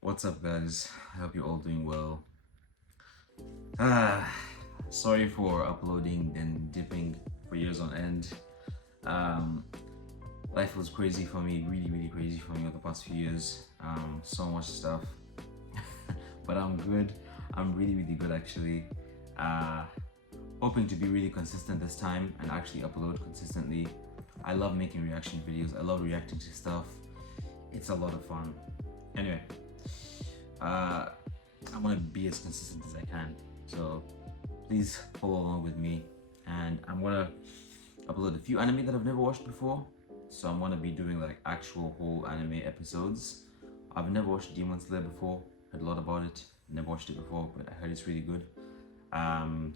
What's up, guys? I hope you're all doing well. Ah, Sorry for uploading and dipping for years on end. Um, Life was crazy for me, really crazy for me over the past few years. So much stuff, but I'm good. I'm really good actually. Uh, Hoping to be really consistent this time and actually upload consistently. I love making reaction videos. I love reacting to stuff. It's a lot of fun. Anyway, uh, I want to be as consistent as I can. So please follow along with me. And I'm gonna upload a few anime that I've never watched before. So I'm gonna be doing like actual whole anime episodes. I've never watched Demon Slayer before. Heard a lot about it. Never watched it before, but I heard it's really good.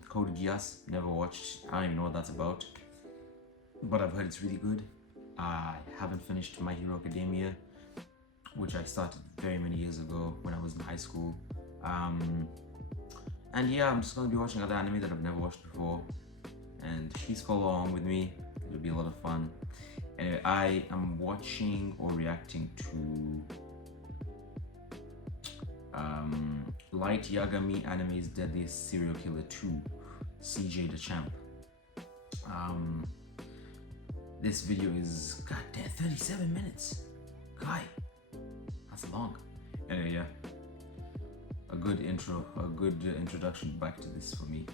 Code Geass, never watched. I don't even know what that's about, but I've heard it's really good. I haven't finished My Hero Academia, which I started very many years ago when I was in high school. And yeah, I'm just gonna be watching other anime that I've never watched before. And please follow along with me. It'll be a lot of fun. Anyway, I am watching or reacting to Light Yagami Anime's Deadliest Serial Killer 2, CJ the Champ. This video is goddamn 37 minutes. Guy, that's long. Anyway, yeah. A good intro, a good introduction back to this for me.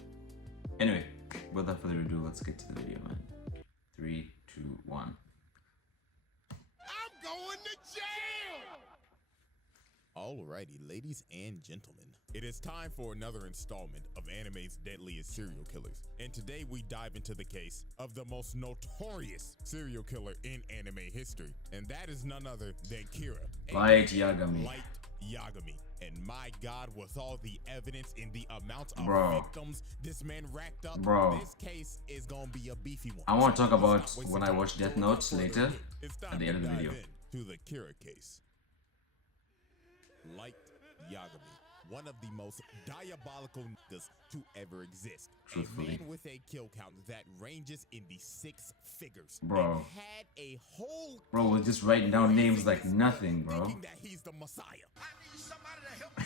Anyway, without further ado, let's get to the video, man. 3, 2, 1. I'm going to jail! Alrighty, ladies and gentlemen, it is time for another installment of anime's Deadliest Serial Killers. And today we dive into the case of the most notorious serial killer in anime history. And that is none other than Kira. Light Yagami. Light Yagami. And my God, with all the evidence and the amount of victims this man racked up, this case is gonna be a beefy one. I want to talk about when I watch Death Note later at the end of the video. To the Kira case. Light Yagami, one of the most diabolical niggas to ever exist. Truthfully. A man with a kill count that ranges in the 6 figures. Bro. And had a whole we're just writing down names like nothing, bro. thinking that he's the Messiah. I need somebody to help me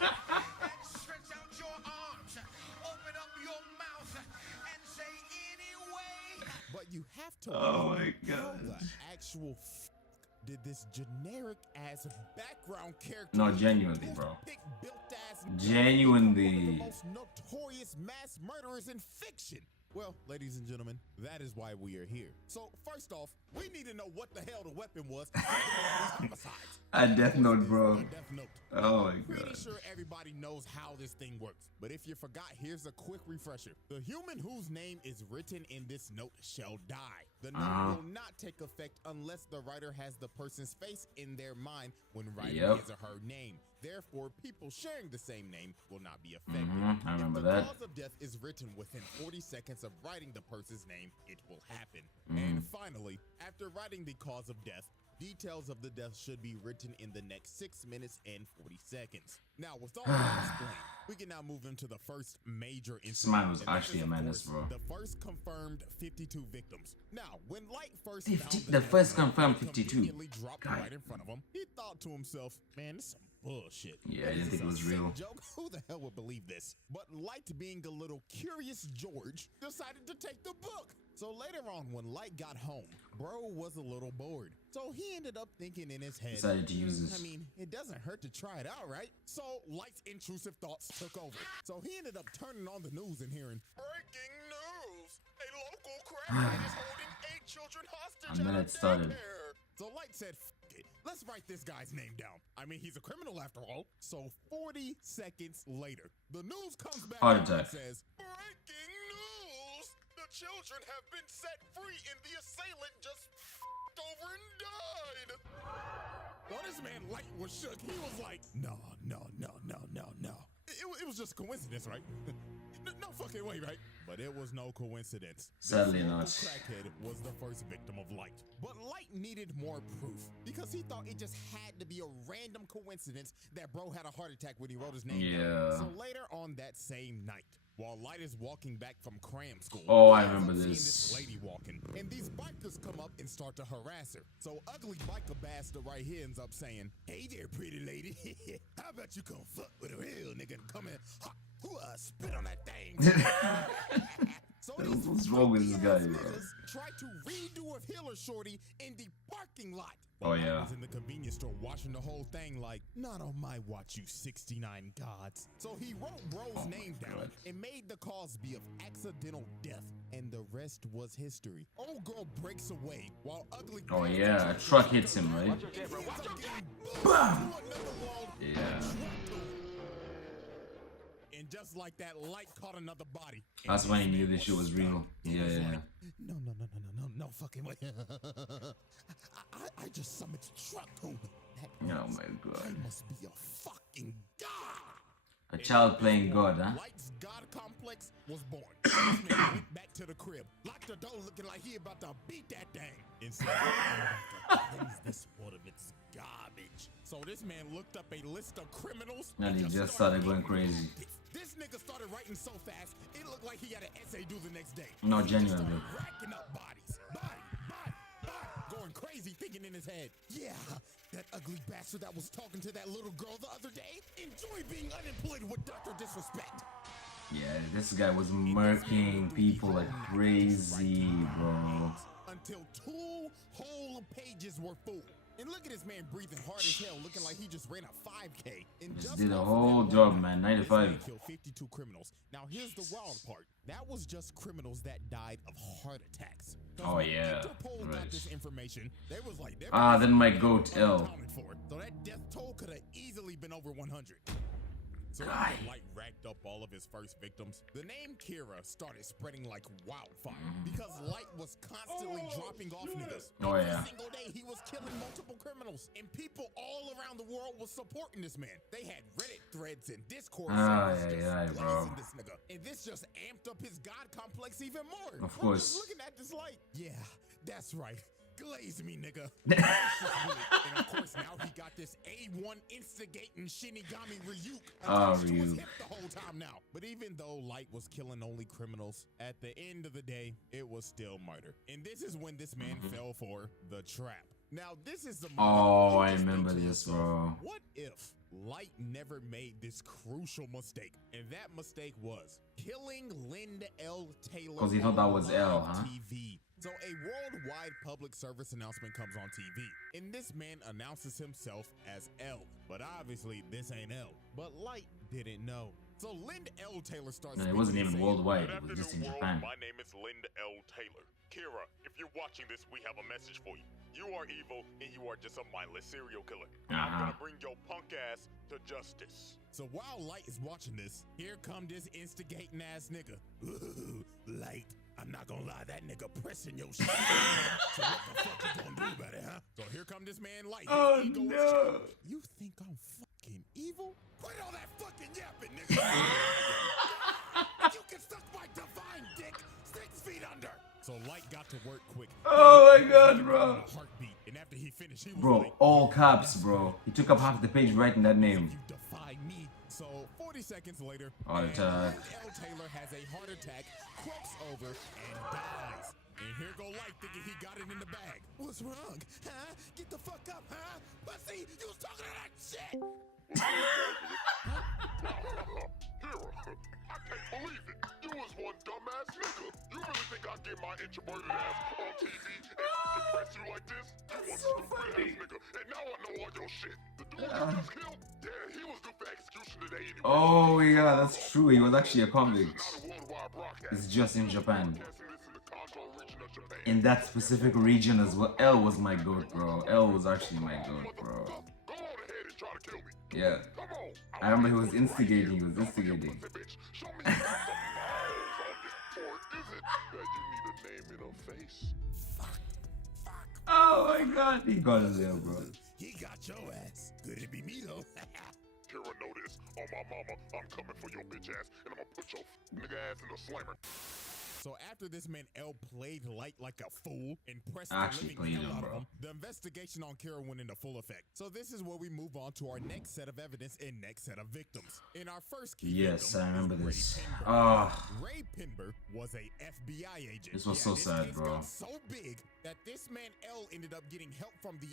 and stretch out your arms, open up your mouth, and say anyway. But you have to Oh know my how God. the actual did this generic ass background character No, genuinely, bro. built-ass Genuinely. one of the most notorious mass murderers in fiction. Well, ladies and gentlemen, that is why we are here. So first off, we need to know what the hell the weapon was for these homicides. A Death Note, bro. A Death Note. Oh my Pretty God. sure everybody knows how this thing works. But if you forgot, here's a quick refresher. The human whose name is written in this note shall die. The note will not take effect unless the writer has the person's face in their mind when writing his or her name. Therefore, people sharing the same name will not be affected. I remember if the that. cause of death is written within 40 seconds of writing the person's name, it will happen. And finally, after writing the cause of death, details of the death should be written in the next 6 minutes and 40 seconds. Now, with all that explained, we can now move into the first major incident. This man was and that actually is, a of menace, course, bro. The first confirmed 52 victims. Now, when Light first 50 found the death first note confirmed that 52. conveniently dropped God. right in front of him, he thought to himself, man, this is some bullshit. Yeah, I What didn't is think it this, was a sick real. joke? Who the hell would believe this? But Light, being a little curious George, decided to take the book. So later on, when Light got home, bro was a little bored. So he ended up thinking in his head, Decided to use this. I mean, it doesn't hurt to try it out, right? So Light's intrusive thoughts took over. So he ended up turning on the news and hearing, breaking news! A local crackhead is holding 8 children hostage And then at a it started. daycare. So Light said, F it, let's write this guy's name down. I mean, he's a criminal after all. So 40 seconds later, the news comes back Heart and attack. says, breaking news! The children have been set free and the assailant just f***ed over and died. Well, this man Light was shook. He was like, no. It was just a coincidence, right? No fucking way, right? But it was no coincidence. Sadly This not. local crackhead was the first victim of Light. But Light needed more proof because he thought it just had to be a random coincidence that bro had a heart attack when he wrote his name down. Yeah. So later on that same night, while Light is walking back from cram school. Oh, I he ends remember up seeing this. lady walking, and these bikers come up and start to harass her. So ugly biker bastard right here ends up saying, "Hey there, pretty lady. How about you come fuck with a real nigga and come in? Spit on that thing." So What's wrong with this guy, bro? Try to redo a healer shorty in the parking lot. Oh, yeah. I was in the convenience store watching the whole thing like, not on my watch, you 69 gods. So he wrote bro's name down and made the cause be of accidental death, and the rest was history. Old girl breaks away while ugly. Oh yeah, a truck hits him, right? Bam! Yeah. And just like that, Light caught another body. That's when he knew this shit was real. Yeah, yeah. No fucking way. I just summoned the truck. Oh my god. I must be a fucking god. A child playing God, huh? Light's god complex was born. This man went back to the crib, locked the door looking like he about to beat that thing. Instead, cleanse this water of its garbage. So this man looked up a list of criminals. And he just started going crazy. This nigga started writing so fast, it looked like he had an essay due the next day. No, genuinely. Racking up bodies. Body. Going crazy, thinking in his head, yeah, that ugly bastard that was talking to that little girl the other day, enjoy being unemployed with Dr. Disrespect. Yeah, this guy was murking people like crazy, bro. Until 2 whole pages were full. And look at this man breathing hard as hell, looking like he just ran a 5K. And Just did a whole job, man. 95. Killed 52 criminals. Now here's the wild part. That was just criminals that died of heart attacks. Oh yeah. Interpol got Right. this information. They was like, Then my goat L. So that death toll could have easily been over 100. So God. after Light racked up all of his first victims, the name Kira started spreading like wildfire because Light was constantly dropping off niggas. Oh, Every yeah. single day he was killing multiple criminals, and people all around the world was supporting this man. They had Reddit threads and Discord servers just bro. blazing this nigga, and this just amped up his god complex even more. Of I'm course. just looking at this Light. Yeah, that's right. Glaze me, nigga. And of course, now he got this A1 instigating Shinigami Ryuk attached to his hip the whole time now. But even though Light was killing only criminals, at the end of the day, it was still murder. And this is when this man fell for the trap. Now, this is the Oh, I remember this, bro. What if Light never made this crucial mistake? And that mistake was killing Linda L. Taylor. 'Cause he thought that was L, on huh? TV. So a worldwide public service announcement comes on TV, and this man announces himself as L. But obviously, this ain't L. But Light didn't know. So Linda L. Taylor starts. No, it wasn't even saying, worldwide. Good It was just in afternoon, Japan. world. My name is Linda L. Taylor. Kira, if you're watching this, we have a message for you. You are evil, and you are just a mindless serial killer. I'm gonna bring your punk ass to justice. So while Light is watching this, here come this instigating ass nigga. Ooh, Light, I'm not gonna lie, that nigga pressing your shit. So what the fuck you gonna do about it, huh? So here come this man Light. His Oh, ego is no. shot. You think I'm fucking evil? Quit all that fucking yapping, nigga. You can suck my divine dick 6 feet under. So Light got to work quick. Oh my god, bro. On a heartbeat, and after he finished, he was Bro, like, all caps, bro. He took up half the page writing that name. you defy me. So 40 seconds later, Heart attack. L. Taylor has a heart attack, croaks over, and dies. And here go Light thinking he got it in the bag. What's wrong? Huh? Get the fuck up, huh? Pussy, you was talking to that shit. Kira, I can't believe it. You was one dumbass nigga. You really think I'd get my introverted ass on TV and press you like this? You one stupid ass nigga. And now I know all your shit. The dude you just killed, yeah, he was due for execution today anyway. Oh yeah, that's true. He was actually a convict. Not a worldwide broadcast. It's just in Japan. Broadcasting this in the Kanto region of Japan. In that specific region as well. L was my goat, bro. L was actually my goat, bro. Go on ahead and try to kill me. Yeah. Come on. I remember he was instigating. He was instigating. Bitch, show me you got some balls on this. Or is it that you need a name and a face? Oh my god, he got him there, bro. He got your ass. Could it be me, though? Kira, know this. On my mama, I'm coming for your bitch ass, and I'm gonna put your nigga ass in the slammer. So after this man L played Light like a fool and pressed Actually the living played hell him, out of bro. him, the investigation on Kira went into full effect. So this is where we move on to our next set of evidence and next set of victims. In our first key Yes, victim I remember is Ray this. Pinber. Oh, Ray Pinber was a FBI agent. This was so sad, case bro. got so big that this man L ended up getting help from the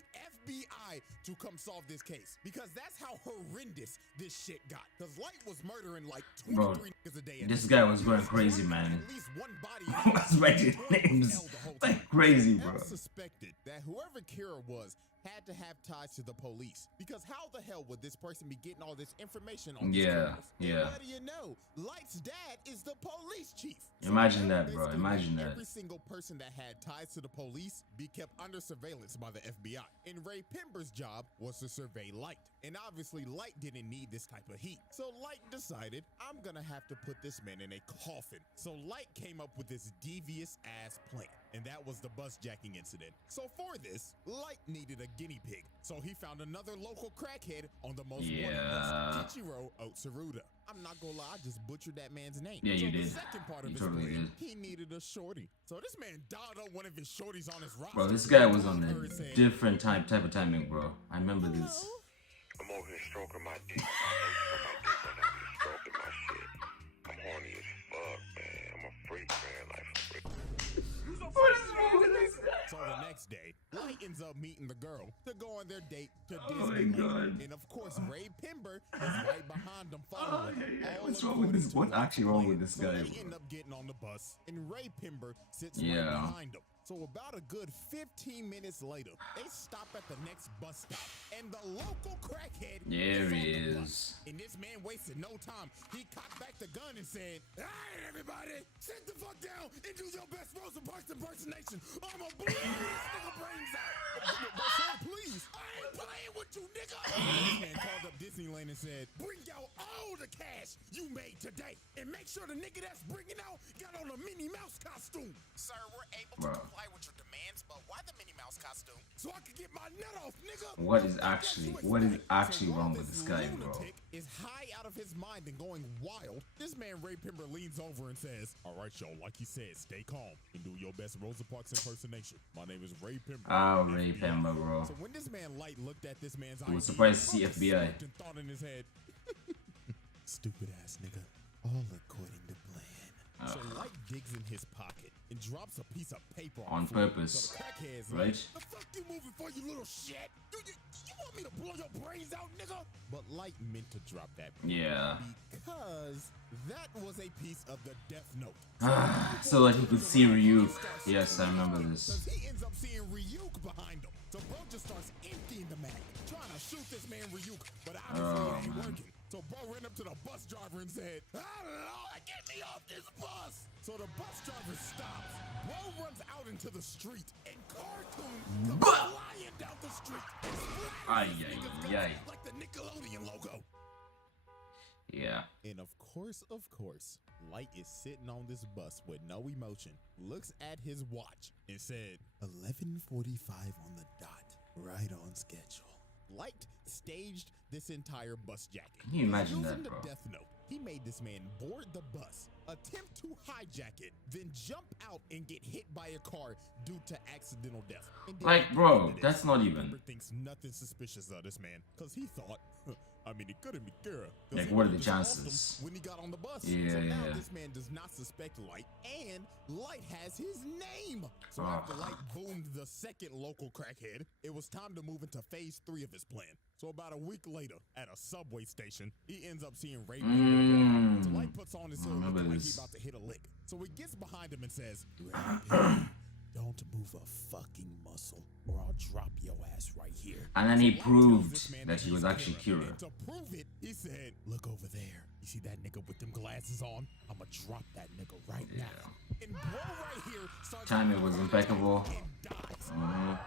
FBI to come solve this case, because that's how horrendous this shit got. Because Light was murdering like 23 Bro, niggas a day. this guy was going crazy, man. At least one body was writing names like crazy, bro. L suspected that whoever Kira was had to have ties to the police, because how the hell would this person be getting all this information on these criminals? And how do you know? Light's dad is the police chief. Imagine L that, bro. basically Imagine made that. Every single person that had ties to the police be kept under surveillance by the FBI. And Ray Pinber's job was to survey Light. And obviously Light didn't need this type of heat. So Light decided, I'm gonna have to put this man in a coffin. So Light came up with this devious ass plan. And that was the bus jacking incident. So for this, Light needed a guinea pig. So he found another local crackhead on the most wanted list, Ichiro Otsuruda. I'm not gonna lie, I just butchered that man's name. Yeah, you so did. The second part of You his totally plan, did. he needed a shorty. So this man dialed up one of his shorties on his roster. Bro, this guy was on a different type of timing, bro. I remember this. I'm over here stroking my dick. I'm stroking my shit. I'm horny as fuck, man. I'm a freak, man. Like a freak. What is wrong with this guy? So the next day, Light ends up meeting the girl to go on their date to Oh my Disneyland. God. And of course, Ray Pinber is right behind them following. yeah. all What's wrong with this? according to What's actually wrong with this so guy, they bro? end up getting on the bus, and Ray Pinber sits Yeah. right behind them. So about a good 15 minutes later, they stop at the next bus stop, and the local crackhead There is on he the is. bus. And this man wasted no time. He cocked back the gun and said, "All right, everybody, sit the fuck down and do your best Rosa Parks impersonation. I'ma blow this nigga brains out." But sir, please, I ain't playing with you, nigga. This man called up Disneyland and said, "Bring out all the cash you made today, and make sure the nigga that's bringing out got on a Minnie Mouse costume." Sir, we're able to Bro. comply with your demands, but why the Minnie Mouse costume? So I can get my nut off, nigga. What is actually wrong with this guy, bro? Lunatic is high out of his mind and going wild. This man Ray Pinber leans over and says, "All right, y'all, like he said, stay calm and do your best Rosa Parks impersonation. My name is Ray Pinber." Oh, Ray Pinber, bro. So when this man Light looked at this man's He was ID, surprised to see he FBI. smoked and thought in his head, "Stupid ass nigga, all according to plan." So Light digs in his pocket and drops a piece of paper On the floor. purpose, So the crackhead's right? like, "The fuck you moving for, you little shit? You want me to blow your brains out, nigga?" But Light meant to drop that paper Yeah. because that was a piece of the Death Note. So that he could see Ryuk. Yes, I remember this. Because he ends up seeing Ryuk behind him. So bro just starts emptying the mag, trying to shoot this man Ryuk, but obviously it ain't working. So bro ran up to the bus driver and said, "Oh Lord, get me off this bus." So the bus driver stops. Bro runs out into the street, and cartoons come flying down the street and splatter this nigga's guts like the Nickelodeon logo. Yeah. And of course, Light is sitting on this bus with no emotion, looks at his watch, and said, 11:45 on the dot, right on schedule. Light staged this entire bus jacking. Can you imagine Using that, bro? the Death Note, he made this man board the bus, attempt to hijack it, then jump out and get hit by a car due to accidental death. And then Like, at the bro, end of this, that's not Ray even- Pinber thinks nothing suspicious of this man, because he thought, I mean, it couldn't be Kira. Like, what are the chances? When he got on the bus. Yeah, so now yeah. this man does not suspect Light, and Light has his name. So Ah. after Light boomed the second local crackhead, it was time to move into phase 3 of his plan. So about a week later, at a subway station, he ends up seeing Ray Pinber. So Light puts on his hood remember looking like he's this. about to hit a lick. So he gets behind him and says, "Ray Pinber, don't move a fucking muscle, or I'll drop your ass right here." And then he So Light tells proved this man that he was he's actually Kira. And to prove it, he said, "Look over there. You see that nigga with them glasses on? I'ma drop that nigga right now." And bro right here starts Timing was impeccable. and dies. Mhm.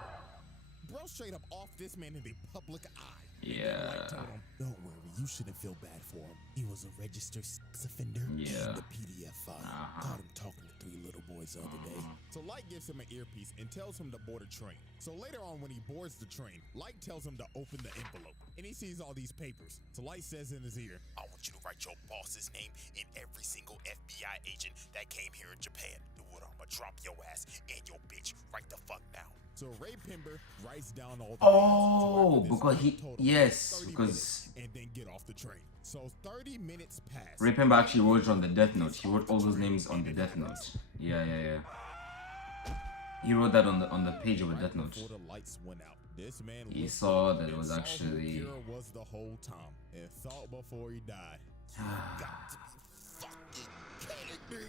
Bro straight up off this man in the public eye. And Yeah. then Light told him, "Don't worry, you shouldn't feel bad for him. He was a registered sex offender Yeah. and the PDF file. Caught him talking to 3 little boys the other day." So Light gives him an earpiece and tells him to board a train. So later on when he boards the train, Light tells him to open the envelope. and he sees all these papers. So Light says in his ear, I want you to write your boss's name and every single FBI agent that came here in Japan. Do what I'ma drop your ass and your bitch right the fuck now. So Ray Pember writes down all the Oh, names. So because he, total yes, 30 because minutes, and then get off the train. So 30 minutes pass. Ray Pember actually wrote it on the death note. He wrote all those names on the death note. Yeah. He wrote that on the page of a death note. Before the lights went out, this man He looked saw up that it and was saw who actually. Kira was the whole time and thought before he died, "You got to be fucking kidding me."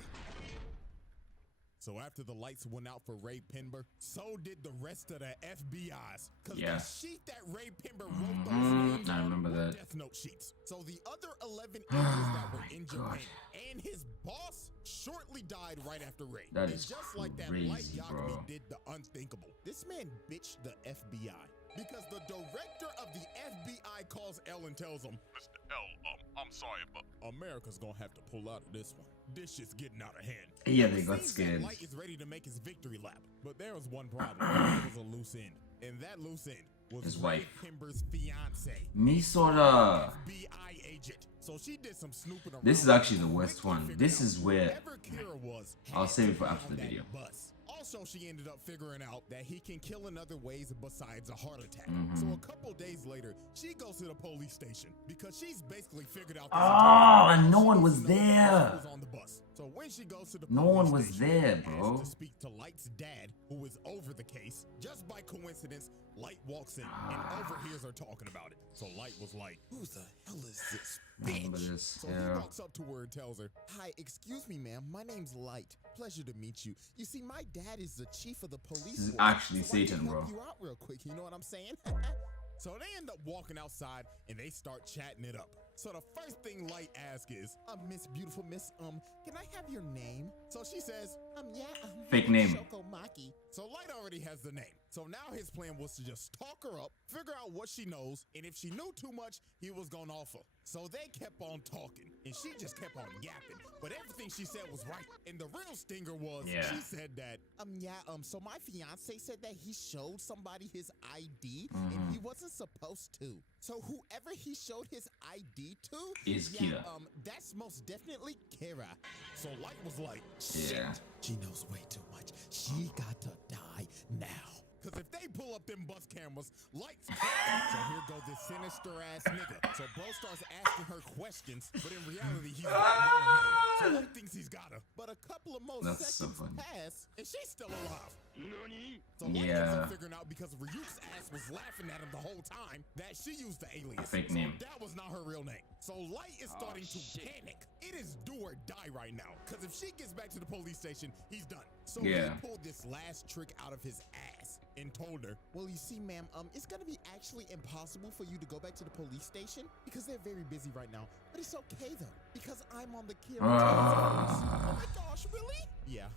So after the lights went out for Ray Pember, so did the rest of the FBI's. Cause Yeah. the sheet that Ray Pember wrote those names I on remember were that. death note sheets. So the other 11 agents that were in God. Japan and his boss shortly died right after Ray. That and is just like that, Light crazy, Yagami bro. did the unthinkable. This man bitched the FBI because the director of the FBI calls L and tells him, Mr. L, I'm sorry, but America's gonna have to pull out of this one. This shit's getting out of hand. Yeah, It they got seems scared. that Light is ready to make his victory lap, but there was one problem. There was a loose end, and that loose end was His Ray wife. Pember's fiance, Misora. FBI agent. So she did some snooping around. This is actually the and worst quickly one. figured This out is where whoever Kira was I'll had save to it for be after on the that video. bus. Also, she ended up figuring out that he can kill in other ways besides a heart attack. Mm-hmm. So a couple days later, she goes to the police station because she's basically figured out. Oh, and no She one wants was to know who there. was on the bus. So when she goes to the No police one was station, there, asks bro. to speak to Light's dad, who is over the case. Just by coincidence, Light walks in and overhears her talking about it. So Light was like, "Who the hell is this Remember bitch?" this, So he yeah. walks up to her and tells her, "Hi, excuse me, ma'am. My name's Light. Pleasure to meet you. You see, my dad is the chief of the police This is force, actually so I can Satan, help bro. you out real quick. You know what I'm saying?" So they end up walking outside and they start chatting it up. So the first thing Light asks is, Miss Beautiful Miss, can I have your name?" So she says, yeah, Fake name. Shokomaki. So Light already has the name. So now his plan was to just talk her up, figure out what she knows, and if she knew too much, he was gonna offer. So they kept on talking, and she just kept on yapping. But everything she said was right. And the real stinger was, Yeah. she said that, so my fiance said that he showed somebody his ID, Mm-hmm. and he wasn't supposed to. So whoever he showed his ID to Is Kira. that's most definitely Kira. So Light was like, shit, Yeah. she knows way too much. She got to die now. Cause if they pull up them bus cameras, Light's cut. So here goes this sinister ass nigga. So bro starts asking her questions, but in reality he's not going ahead. So Light thinks he's got her. But a couple of more That's so seconds funny. pass, and she's still alive. So Light ends Yeah. up figuring out because Ryuk's ass was laughing at him the whole time that she used the alias. Fake So name. that was not her real name. So Light is starting to panic. It is do or die right now. Cause if she gets back to the police station, he's done. So Yeah. he pulled this last trick out of his ass and told her, well, you see, ma'am, it's gonna be actually impossible for you to go back to the police station because they're very busy right now. But it's okay though, because I'm on the Kira task force. Oh my gosh, really? Yeah.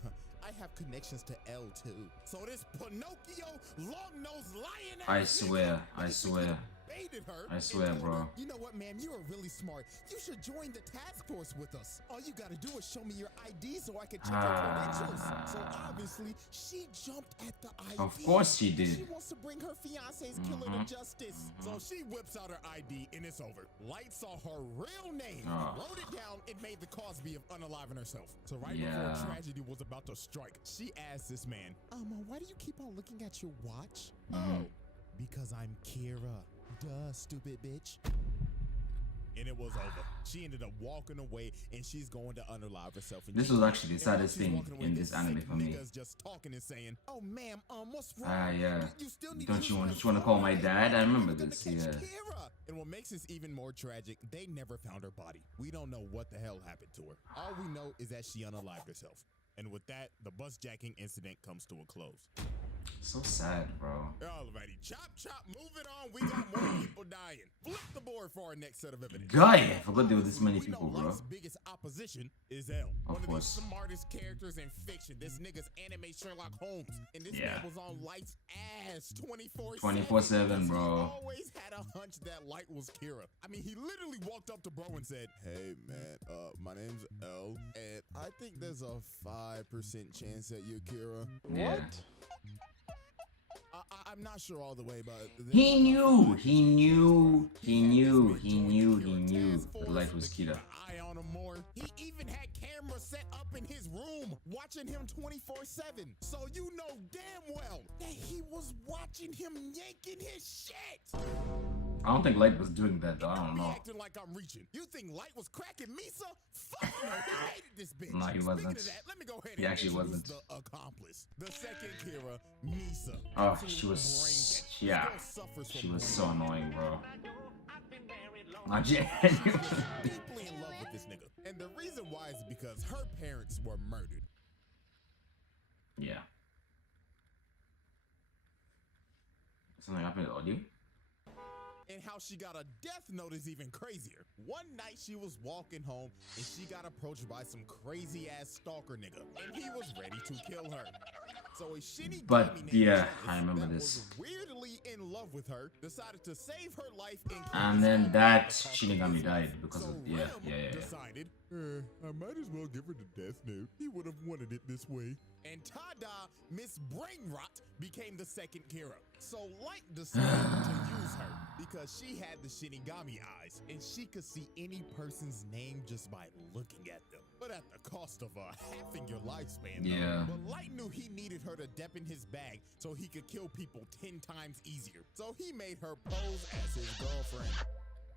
I have connections to L too. So this Pinocchio long-nosed lion ass I swear, nigga I basically swear. baited her I and swear, told bro. her, you know what, ma'am? You are really smart. You should join the task force with us. All you gotta do is show me your ID so I can check your credentials. So obviously, she jumped at the ID. Of course she And did. She wants to bring her fiance's killer to justice. So she whips out her ID and it's over. Light saw her real name, wrote it down, and made the Cosby of unaliving herself. So right Yeah. before tragedy was about to strike, she asked this man, why do you keep on looking at your watch? Oh, because I'm Kira. Duh, stupid bitch. And it was over. She ended up walking away, and she's going to unalive herself. And This she- was actually the and while saddest she's thing walking away, in this anime sick for me. nigga's just talking and saying, "Oh, ma'am, what's wrong? Yeah. You still need Don't to you want use to call my phone, dad? right? I remember You're gonna this, catch yeah. Kira." And what makes this even more tragic, they never found her body. We don't know what the hell happened to her. All we know is that she unalived herself. And with that, the bus jacking incident comes to a close. So sad, bro. Alrighty, chop, moving on. We got more people dying. Flip the board for our next set of evidence. Guy, I forgot there were this many We know people, bro. Light's biggest opposition is L. One of course. the smartest characters in fiction. This nigga's anime Sherlock Holmes. And this Yeah. man was on Light's ass 24/7. 24/7, bro. He always had a hunch that Light was Kira. I mean, he literally walked up to bro and said, "Hey, man, my name's L, and I think there's a 5% chance that you're Kira." Yeah. I I'm not sure all the way, but He knew that Light was Kira. Eye on him more. He even had cameras set up in his room, watching him 24/7. So you know damn well that he was watching him yanking his shit. I don't think Light was doing that though. I don't Be know. acting like I'm reaching. You think Light was cracking Misa? Fuck no, he hated this bitch. No, he Speaking wasn't. of that, let me go ahead He and actually introduce wasn't. the accomplice, the second Kira, Misa. Oh, Absolute she was, brain yeah, dead. This girl suffers she from was brain so annoying, bro. Not She was genuine. deeply in love with this nigga. And the reason why is because her parents were murdered. Yeah. Something happened to audio? And how she got a death note is even crazier. One night she was walking home and she got approached by some crazy ass stalker nigga. And he was ready to kill her. So a shitty But, gummy named yeah, Janice I remember that this. was weirdly in love with her decided to save her life and kill And his then own that motherfucker Shinigami as well. died because So of, yeah. decided, I might as well give her the death note. He would have wanted it this way. And tada, Miss Brainrot became the second Kira. So Light decided to use her because she had the Shinigami eyes and she could see any person's name just by looking at them. But at the cost of halving your lifespan, though. Yeah. But Light knew he needed her to dep in his bag so he could kill people 10 times easier. So he made her pose as his girlfriend.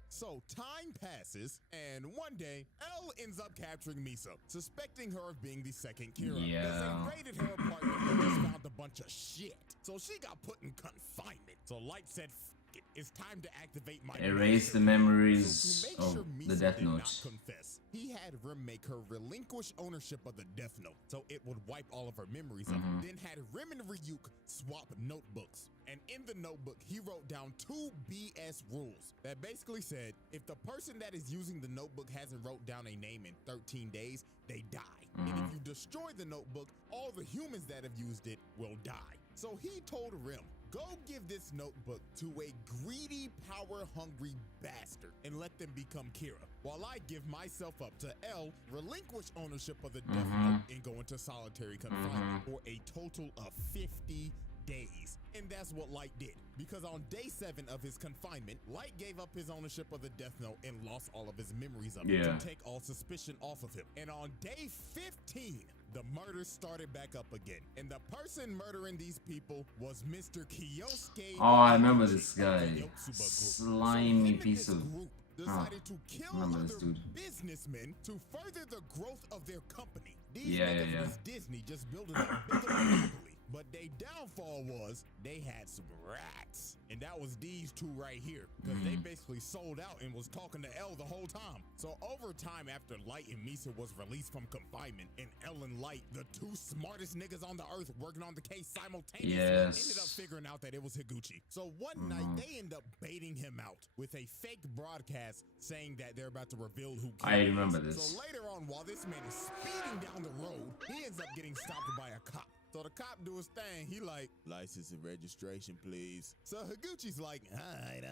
So time passes, and one day, Elle ends up capturing Misa, suspecting her of being the second Kira. Yeah. As they raided her apartment, they just found a bunch of shit. So she got put in confinement. So Light said, F it, it's time to activate my Erase the master plan." memories So to make of sure the Misa Death did not Note. confess, he had Rim make her relinquish ownership of the Death Note, so it would wipe all of her memories out. Then had Rim and Ryuk swap notebooks. And in the notebook, he wrote down 2 BS rules that basically said if the person that is using the notebook hasn't wrote down a name in 13 days, they die. And if you destroy the notebook, all the humans that have used it will die. So he told Rim, go give this notebook to a greedy, power-hungry bastard and let them become Kira, while I give myself up to Elle, relinquish ownership of the Death Note, and go into solitary confinement for a total of 50 days. And that's what Light did, because on day 7 of his confinement, Light gave up his ownership of the Death Note and lost all of his memories of it to take all suspicion off of him. And on day 15, the murders started back up again. And the person murdering these people was Mr. Kiyosuke. Oh, I remember this of the guy. Yotsuba group. Slimy him and piece this of... group decided to kill remember this other dude. businessmen to further the growth of their company. These Yeah, niggas yeah. was Disney just building a bigger monopoly. But their downfall was they had some rats. And that was these two right here. Because they basically sold out and was talking to Elle the whole time. So over time, after Light and Misa was released from confinement, and Elle and Light, the 2 smartest niggas on the earth working on the case simultaneously, ended up figuring out that it was Higuchi. So one night, they end up baiting him out with a fake broadcast saying that they're about to reveal who killed I him. remember this. So later on, while this man is speeding down the road, he ends up getting stopped by a cop. So the cop do his thing. He like, license and registration, please. So Higuchi's like, alright.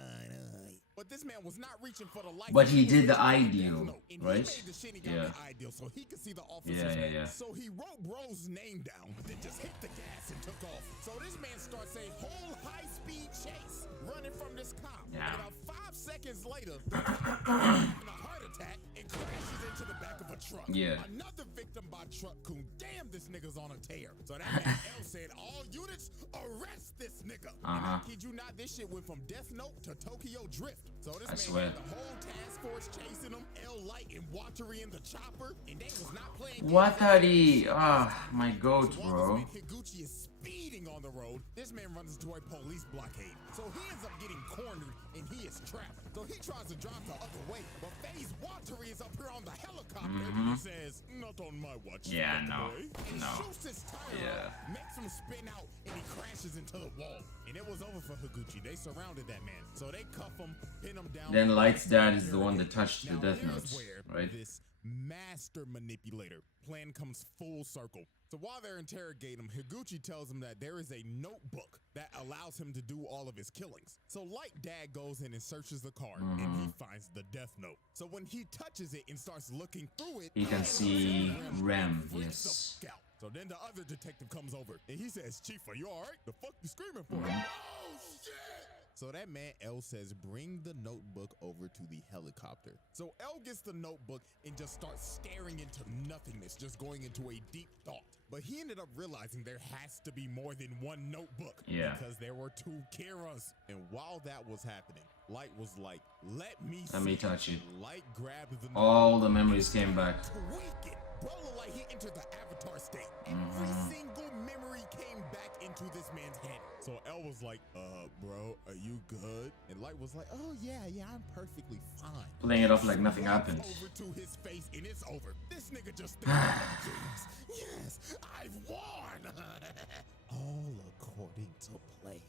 But this man was not reaching for the license. But he was did the reaching for eye Death deal, Note. And right? He made the Shinigami eye deal so he could see the officer's Yeah. name. So he wrote bro's name down, but then just hit the gas and took off. So this man starts a whole high-speed chase, running from this cop. Yeah. And about 5 seconds later, the cop having a heart attack and crashes into the back of a truck. Yeah. Another victim by truck coon. Damn, this nigga's on a tear. So that man L said, all units, arrest this nigga. And I kid you not, this shit went from Death Note to Tokyo Drift. So this man swear. had the whole task force chasing him, L Light and Watery in the chopper, and they was not playing games. Watari, my goat, So while bro. this man Higuchi is speeding on the road, this man runs into a police blockade. So he ends up getting cornered and he is trapped. So he tries to drive the other way, but FaZe Watery is up here on the helicopter and he says, not on my watch. Yeah, no, boy. And no. shoots his tire Yeah. out, makes him spin out, and he crashes into the wall. And it was over for Higuchi. They surrounded that man. So they cuff him, pin him down. Then Light's dad is the one that touched the Now, Death here's Notes, where right? This master manipulator plan comes full circle. So while they're interrogating him, Higuchi tells him that there is a notebook that allows him to do all of his killings. So Light Dad goes in and searches the car and he finds the Death Note. So when he touches it and starts looking through it, He can see Rem, yes. So So then the other detective comes over and he says, Chief, are you all right? The fuck you screaming for? Oh, shit! So that man L says, bring the notebook over to the helicopter. So L gets the notebook and just starts staring into nothingness, just going into a deep thought. But he ended up realizing there has to be more than one notebook. Yeah. Because there were 2 Kiras. And while that was happening, Light was like, let me touch it. Light grabbed the notebook. All the memories came back. Tweak it. Bro, like he entered the avatar state. Every single memory came back into this man's head. So L was like, bro, are you good? And Light was like, oh yeah, I'm perfectly fine. Playing it off like nothing happened. Over to his face and it's over. This nigga just thinks, yes, I've won. All according to plan.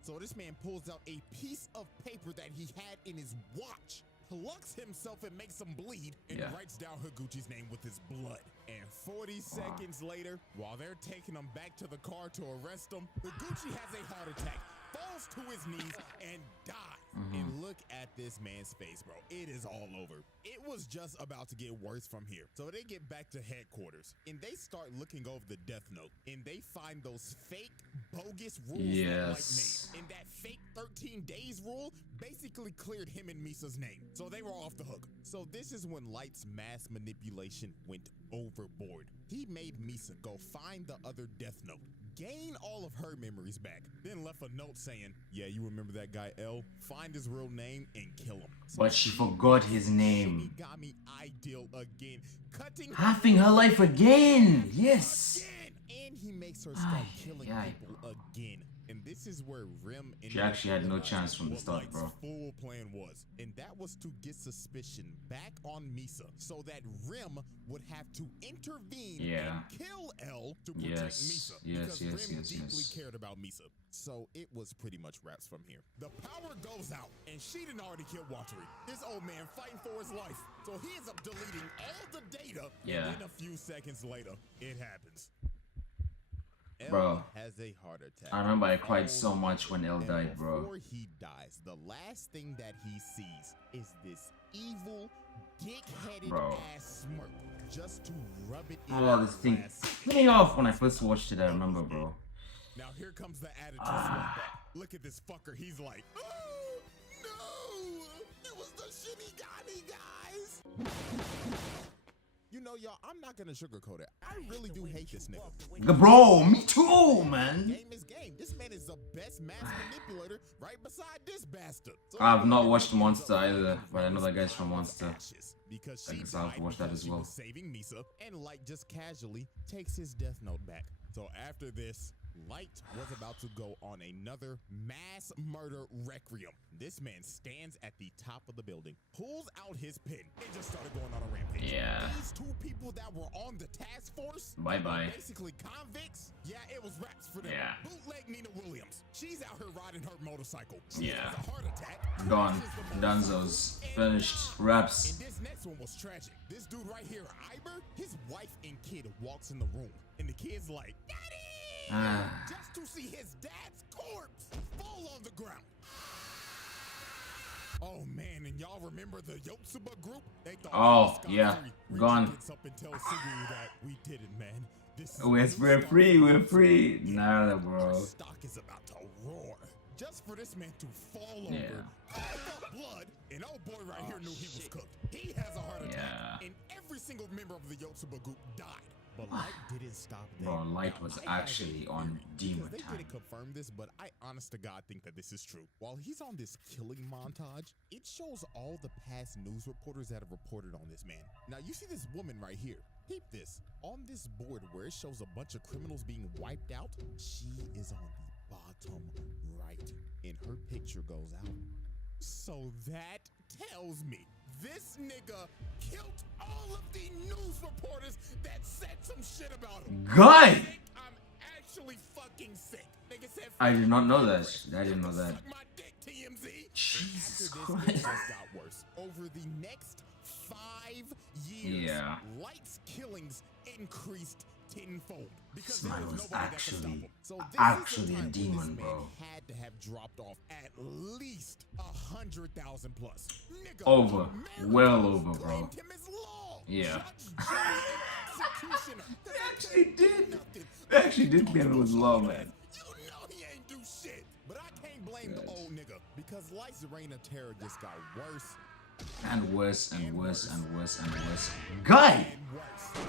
So this man pulls out a piece of paper that he had in his watch, plucks himself and makes him bleed, and writes down Higuchi's name with his blood. And 40 seconds later, while they're taking him back to the car to arrest him, Higuchi has a heart attack, falls to his knees, and dies. And look at this man's face, bro. It is all over. It was just about to get worse from here. So they get back to headquarters, and they start looking over the death note, and they find those fake, bogus rules that Light made. And that fake 13 days rule basically cleared him and Misa's name. So they were off the hook. So this is when Light's mass manipulation went overboard. He made Misa go find the other death note, gain all of her memories back, then left a note saying, yeah, you remember that guy L? Find his real name and kill him. So but she forgot his name. Yagami ideal again, cutting Halving her life again. Yes. And he makes her start killing people again. And this is where Rim She actually had no chance from the start, Light's bro. full plan was, and that was to get suspicion back on Misa, so that Rim would have to intervene and kill L to protect Misa, because Rim deeply cared about Misa. So it was pretty much wraps from here. The power goes out, and she done already killed Watery. This old man fighting for his life, so he ends up deleting all the data. And then a few seconds later, it happens. Bro, has a heart attack. I remember I cried so much when L died, bro. Before he dies, the last thing that he sees is this evil, dick-headed ass smirk, just to rub it in. Oh, this thing put me off when I first watched it. I remember, bro. Now here comes the attitude swap back. Look at this fucker. He's like, oh no, it was the Shinigami guys. You know, y'all, I'm not gonna sugarcoat it. I really do hate this nigga. Bro, me too, man. Game is game. This man is the best mass manipulator right beside this bastard. So I've not watched Monster either, but I know that guy's from Monster. Because I guess I'll have to watch that as well. Saving Misa, and Light just casually takes his death note back. So after this, Light was about to go on another mass murder requiem. This man stands at the top of the building, pulls out his pen, and just started going on a rampage. Yeah. These 2 people that were on the task force, bye-bye. Basically convicts. Yeah, it was raps for them. Yeah. Bootleg Nina Williams. She's out here riding her motorcycle. Yeah. Has a heart attack. Gone. Dunzos. Finished. Raps. And this next one was tragic. This dude right here, Iber, his wife and kid walks in the room, and the kid's like, Daddy! Just to see his dad's corpse fall on the ground. Oh man, and y'all remember the Yotsuba group? They thought gone. Gets up and tells Suguru that we did it, man. We're free. Nah, bro. Stock is about to roar. Just for this man to fall over, cough up blood, and old boy right here knew he was cooked. He has a heart attack, and every single member of the Yotsuba group died. But Light didn't stop there. Bro, Light was actually on demon they time. didn't confirm this, but I honest to God think that this is true. While he's on this killing montage, it shows all the past news reporters that have reported on this man. Now you see this woman right here. Peep this. On this board where it shows a bunch of criminals being wiped out, she is on the bottom right, and her picture goes out. So that tells me this nigga killed all of the news reporters that said some shit about him. Guy! I'm actually fucking sick. Nigga said, I did not know that. I didn't know that. Suck my dick, TMZ. Jesus After Christ. this, it just got worse. Over the next 5 years, Light's killings increased tenfold. Because This man there was was nobody that could stop him. So this actually is the a time when demon, this man bro. had to have dropped off at least 100,000 plus. Nigga, Over. America Well over, bro. claimed him as law. Yeah. Judge, jury, and executioner. They actually did. They actually did claim it was Lmao, man. You know he ain't do shit. But I can't blame the old nigga because Light's reign of terror just got worse And worse and worse and worse and worse. Guy! and worse.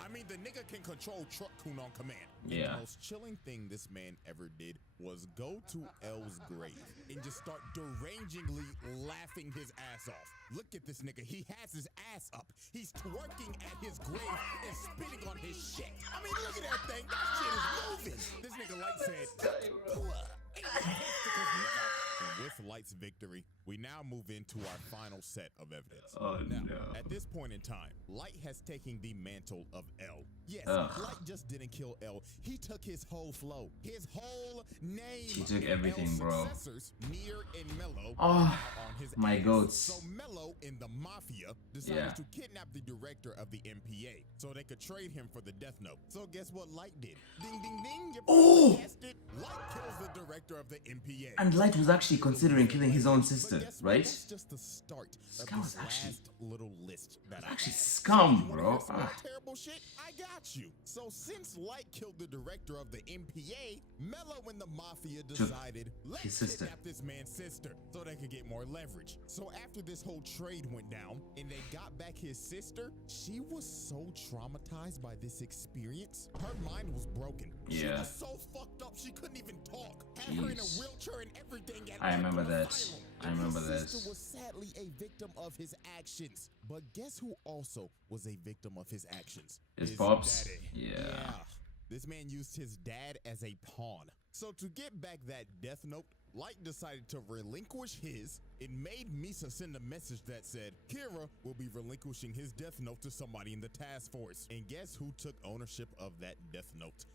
I mean, the nigga can control Truck Kun on command. And Yeah. the most chilling thing this man ever did was go to L's grave and just start derangingly laughing his ass off. Look at this nigga. He has his ass up. He's twerking at his grave and spitting on his shit. I mean, look at that thing. That shit is moving. This nigga Light said, "Ain't no testicles, nigga." And with Light's victory, we now move into our final set of evidence. Oh, now, no. at this point in time, Light has taken the mantle of L. Yes, Ugh. Light just didn't kill L. He took his whole flow, his whole name. He took And everything, L's bro. successors, Near and Mello, Oh, are now on his my ass. goats. So Mello and the Mafia decided Yeah. to kidnap the director of the MPA so they could trade him for the Death Note. So guess what Light did? Ding, ding, ding. You Oh! guessed it. Light kills the director of the MPA. And Light was actually considering killing his own But sister, guess what? right? That's just the start This of guy was this actually- last little list that I Actually have. scum, You wanna bro. hear some more Ah. terrible shit? I got you. So since Light killed the director of the MPA, Mello and the Mafia decided let's his sister. kidnap this man's sister so they could get more leverage. So after this whole trade went down and they got back his sister, she was so traumatized by this experience, her mind was broken. She Yeah. was so fucked up she couldn't even talk. Had her in a Jeez. wheelchair and everything. At I remember Arkham that. Asylum. I remember His this. sister was sadly a victim of his actions. But guess who also was a victim of his actions? His pops? daddy. Yeah. This man used his dad as a pawn. So to get back that Death Note, Light decided to relinquish his and made Misa send a message that said Kira will be relinquishing his Death Note to somebody in the task force. And guess who took ownership of that Death Note?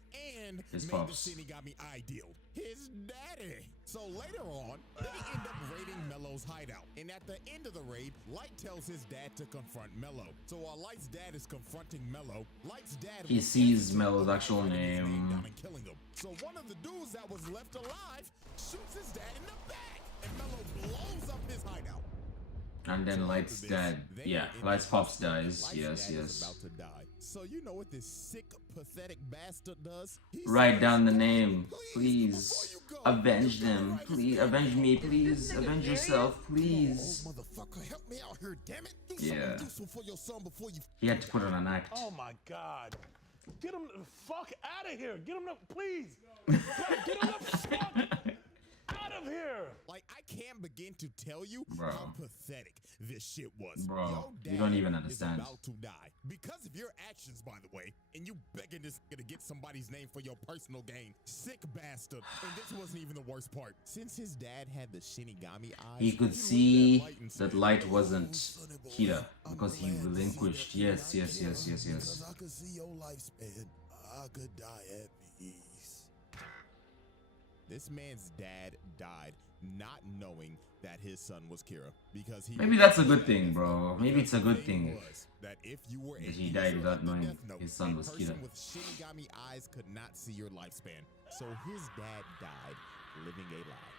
And His made pops. the Shinigami ideal. His daddy. So later on, they end up raiding Mello's hideout. And at the end of the raid, Light tells his dad to confront Mello. So while Light's dad is confronting Mello, Light's dad He was sees hesitant Mello's about actual writing his name. down and killing him. So one of the dudes that was left alive shoots his dad in the back, and Mello blows up his hideout. And then So Light's after dad, this, they yeah, are in Light's the pops hospital. dies. Light's Yes, dad is yes. about to die. So you know what this sick, pathetic bastard does? He Write says, down the "Dad, name, before please. you go, Avenge you better them, write his please. name Avenge down." me, please. Avenge yourself, please. Oh, motherfucker, help me out here, damn it. Do Yeah. something useful for your son before you He had to put on an act. Oh my God. Get him the fuck out of here. Get him the, please. Get him the fuck out of here. Like, I can't begin to tell you Bro. how pathetic this shit was. Bro, Your you don't dad even is understand. about to die because of your actions, by the way, and you begging this nigga to get somebody's name for your personal gain. Sick bastard. And this wasn't even the worst part. Since his dad had the Shinigami eyes, He could looked at see Light and that said, Light "Oh, wasn't sonny boy, Kira I'm because he glad to see relinquished. that you're Yes, not yes, yes, Kira, yes, yes. Because I could see your lifespan. I could die at peace. This man's dad died not knowing that his son was Kira because he Maybe that's a good thing, bro. Maybe it's a good thing was that if you were a that he user died of without the knowing Death Note, his son a was person Kira. with Shinigami eyes could not see your lifespan. So his dad died living a lie.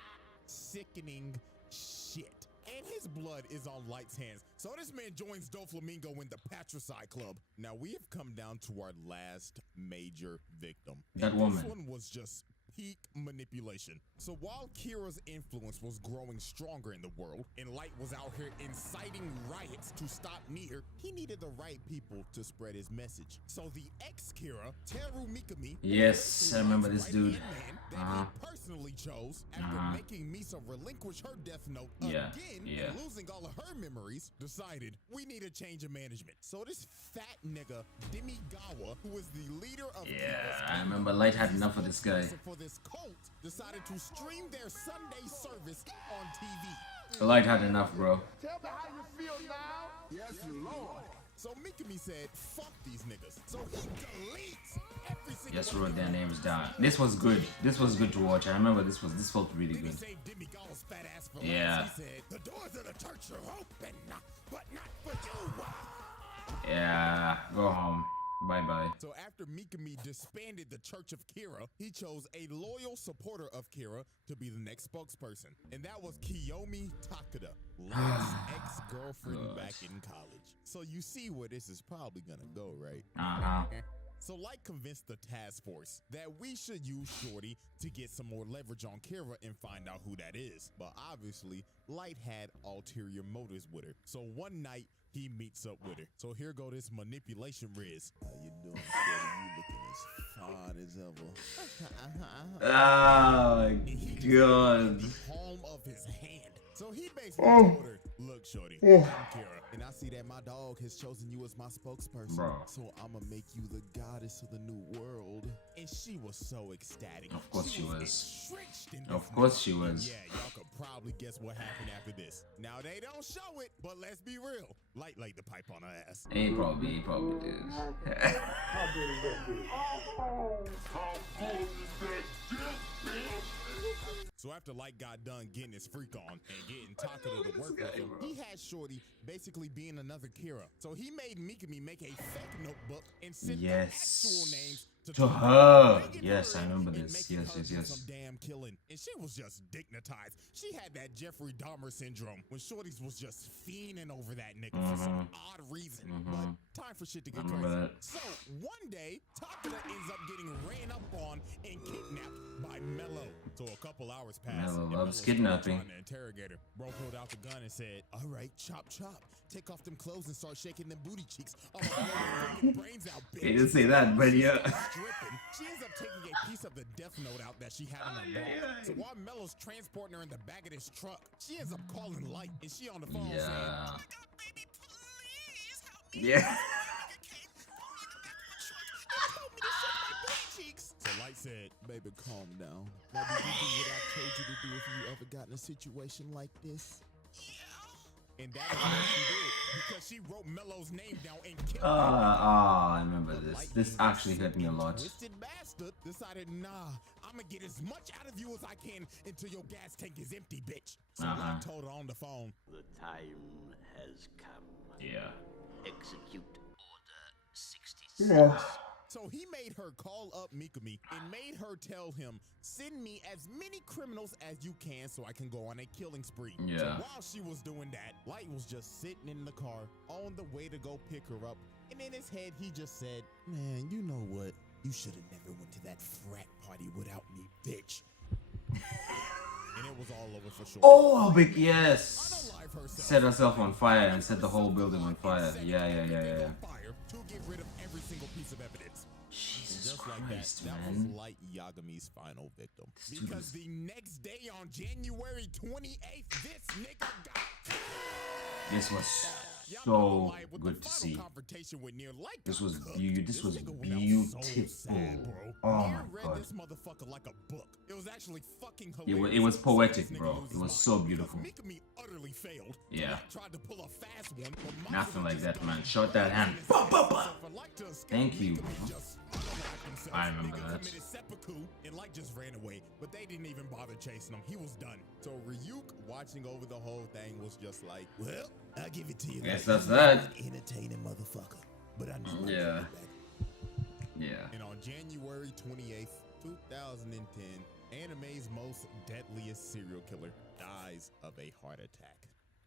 Sickening shit. And his blood is on Light's hands. So this man joins Doflamingo in the Patricide Club. Now we have come down to our last major victim. That And woman. This one was just peak manipulation. So while Kira's influence was growing stronger in the world, and Light was out here inciting riots to stop Nier, he needed the right people to spread his message. So the ex-Kira, Teru Mikami, Yes, I remember this dude. that Uh-huh. he personally chose after Uh-huh. making Misa relinquish her Death Note Yeah, again yeah. and losing all of her memories, decided we need a change of management. So this fat nigga, Demigawa, who is the leader of Yeah, Kira's I kingdom, remember Light had and enough of this guy. spokesperson for this cult, decided to stream their Sunday service on TV. Light had enough, bro. Tell me how you feel now. Yes, Lord. So Mikami said, fuck these niggas. So he deletes every single Just one wrote of their them. names down. This was good. This was good to watch. I remember this felt really Then he good. saved Demigawa's fat ass for Yeah. last. He said, the doors of the church are open, but not for you. Yeah, go home. Bye bye. So after Mikami disbanded the Church of Kira, he chose a loyal supporter of Kira to be the next spokesperson. And that was Kiyomi Takeda, Light's girlfriend back in college. So you see where this is probably gonna go, right? So Light convinced the task force that we should use Shorty to get some more leverage on Kira and find out who that is. But obviously, Light had ulterior motives with her. So one night, he meets up with her. So here go this manipulation Riz. How you doing, Shorty? You looking as fine as ever. Oh my god. The palm of his hand. So he basically told her, look, Shorty, I'm Kira, and I see that my dog has chosen you as my spokesperson. Bro. So I'm gonna make you the goddess of the new world. And she was so ecstatic. Of course she was. Entrenched in Of this course nigga. she was. Yeah, y'all could probably guess what happened after this. Now they don't show it, but let's be real. Light laid the pipe on her ass. He probably did. How good is that bitch? So after Light got done getting his freak on and getting Takada to work with him, he had Shorty basically being another Kira. So he made Mikami make a fake notebook and sent the actual names To her. bringing Yes, her I in remember and this. making Yes, her yes, do yes. some damn killing. And she was just dignitized. She had that Jeffrey Dahmer syndrome when Shorty's was just fiending over that nigga for some odd reason. But time for shit to get remember crazy. that. So one day, Takada ends up getting ran up on and kidnapped by Mello. So a couple hours passed. Mello and loves Mello started kidnapping. trying to interrogate her. Bro pulled out the gun and said, all right, chop, chop. Take off them clothes and start shaking them booty cheeks. Oh, blow your fucking brains out, bitch. He didn't say that, but She yeah. starts stripping. She ends up taking a piece of the death note out that she had on her bra. So while Mello's transporting her in the back of this truck, she ends up calling Light, and she on the phone saying, Yeah. oh my God, baby, please help me. Yeah. So Light said, baby, calm down. Now, did you do what I told you to do if you ever got in a situation like this? Yeah. And that is what she did, because she wrote Mello's name down and killed him. I remember this. This actually hit me a lot. Twisted bastard decided, nah, I'm gonna get as much out of you as I can until your gas tank is empty, bitch. So Light told her on the phone, The time has come. Yeah. Execute Order 66. So he made her call up Mikami and made her tell him, send me as many criminals as you can so I can go on a killing spree. So Yeah. while she was doing that, Light was just sitting in the car on the way to go pick her up. And in his head, he just said, man, you know what? You should have never went to that frat party without me, bitch. And it was all over for sure. Oh, big yes. Unalive herself. Set herself on fire and set the whole building on fire. Yeah. On fire to get rid of every single piece of evidence. Jesus Just like Christ, that was man. Light Yagami's final victim. This dude Because is- the next day on January 28th, this nigga got This was Y'all know so Light with good the to final see. confrontation with Nier, Light This got was cooked. this was nigga went out so beautiful. sad, bro. Oh Nier my read god. this motherfucker like a book. It was actually fucking It hilarious. was to see poetic, this nigga bro. lose It his was mind so because beautiful. Mikami utterly failed. Yeah. Light tried to pull a fast one, but Nothing Mazda like just that, got man. him Shot that right hand. in his Bah, face. bah, bah. So for Light to escape, Thank you. Mikami just unalived himself. I remember Nigga that. committed seppuku, and Light just ran away, but they didn't even bother chasing him. He was done. So Ryuk, watching over the whole thing, was just like, well, I'll give it to you. Guess Light. that's that. You're an entertaining motherfucker, but I need my Yeah. money back. Yeah. And on January 28th, 2010, anime's most deadliest serial killer dies of a heart attack.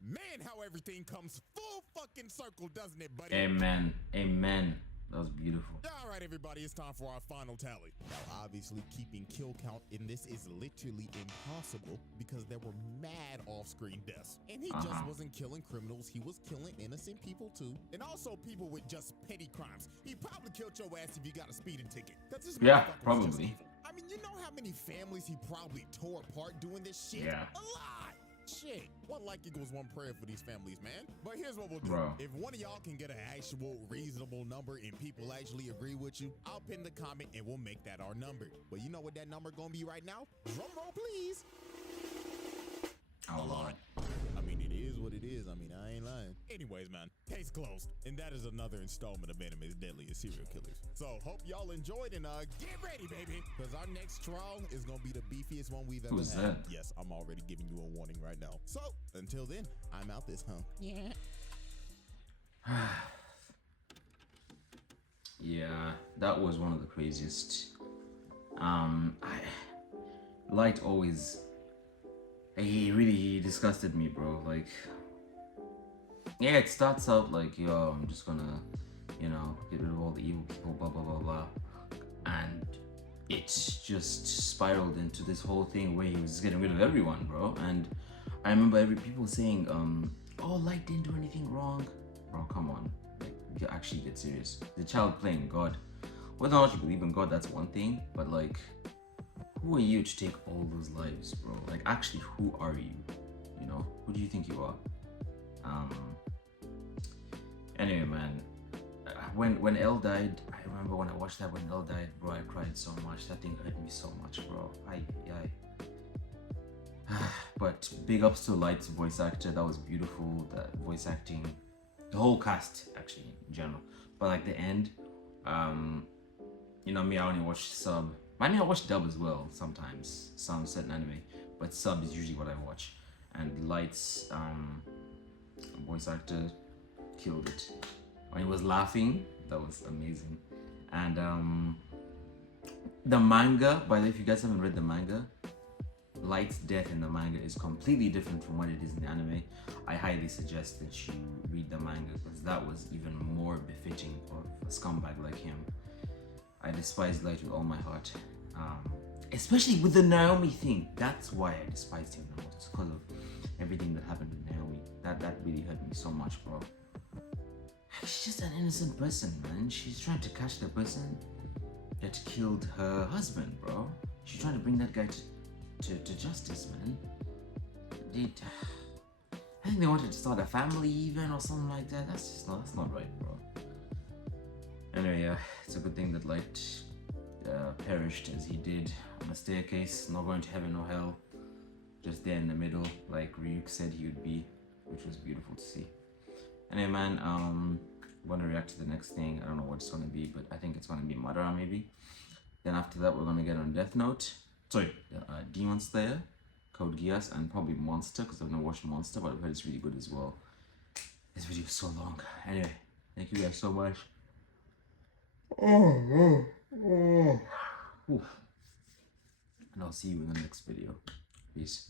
Man, how everything comes full fucking circle, doesn't it, buddy? Amen. Amen. That was beautiful. All right, everybody, it's time for our final tally. Now, obviously, keeping kill count in this is literally impossible because there were mad off-screen deaths. And he just wasn't killing criminals, he was killing innocent people too. And also people with just petty crimes. He probably killed your ass if you got a speeding ticket. 'Cause this Yeah, motherfucker was just probably. evil. I mean, you know how many families he probably tore apart doing this shit? Yeah. A lot. Shit. One like equals one prayer for these families, man. But here's what we'll do. Bro. If one of y'all can get an actual reasonable number and people actually agree with you, I'll pin the comment and we'll make that our number. But you know what that number gonna be right now? Drum roll, please. Oh Lord. I mean, it is what it is. I mean, I ain't lying. Anyways, man, case closed. And that is another installment of Anime's Deadliest Serial Killers. So, hope y'all enjoyed and get ready, baby. Because our next trial is going to be the beefiest one we've ever Who's had. that? Yes, I'm already giving you a warning right now. So, until then, I'm out this hunk. Yeah. Yeah, that was one of the craziest. Light always. He disgusted me, bro. Like, yeah, it starts out like, yo, I'm just gonna, you know, get rid of all the evil people, blah blah blah blah, and it's just spiraled into this whole thing where he was getting rid of everyone, bro. And I remember every people saying, oh, Light didn't do anything wrong, bro. Come on, like, you actually get serious. The child playing God. Whether or not you believe in God, that's one thing, but like, who are you to take all those lives, bro? Like, actually, who are you? You know, who do you think you are? Anyway, man, when Elle died, I remember when I watched that, when Elle died, bro, I cried so much. That thing hurt me so much, bro. But big ups to Light's voice actor. That was beautiful. The voice acting, the whole cast actually in general. But like the end, you know me, I only watch sub. I mean, I watch dub as well sometimes, some certain anime, but sub is usually what I watch. And Light's voice actor killed it. When he was laughing, that was amazing. And the manga, by the way, if you guys haven't read the manga, Light's death in the manga is completely different from what it is in the anime. I highly suggest that you read the manga because that was even more befitting of a scumbag like him. I despise Light with all my heart, especially with the Naomi thing. That's why I despised him the most, because of everything that happened with Naomi. That really hurt me so much, bro. She's just an innocent person, man. She's trying to catch the person that killed her husband, bro. She's trying to bring that guy to justice, man. I think they wanted to start a family even or something like that. That's not right, bro. Anyway, yeah, it's a good thing that Light perished as he did on a staircase, not going to heaven or hell, just there in the middle, like Ryuk said he would be, which was beautiful to see. Anyway, man, I'm gonna react to the next thing. I don't know what it's gonna be, but I think it's gonna be Madara maybe. Then after that, we're gonna get on Death Note. Sorry, Demon Slayer, Code Geass, and probably Monster, because I've never watched Monster, but I've heard it's really good as well. This video is so long. Anyway, thank you guys so much. Oof. And I'll see you in the next video. Peace.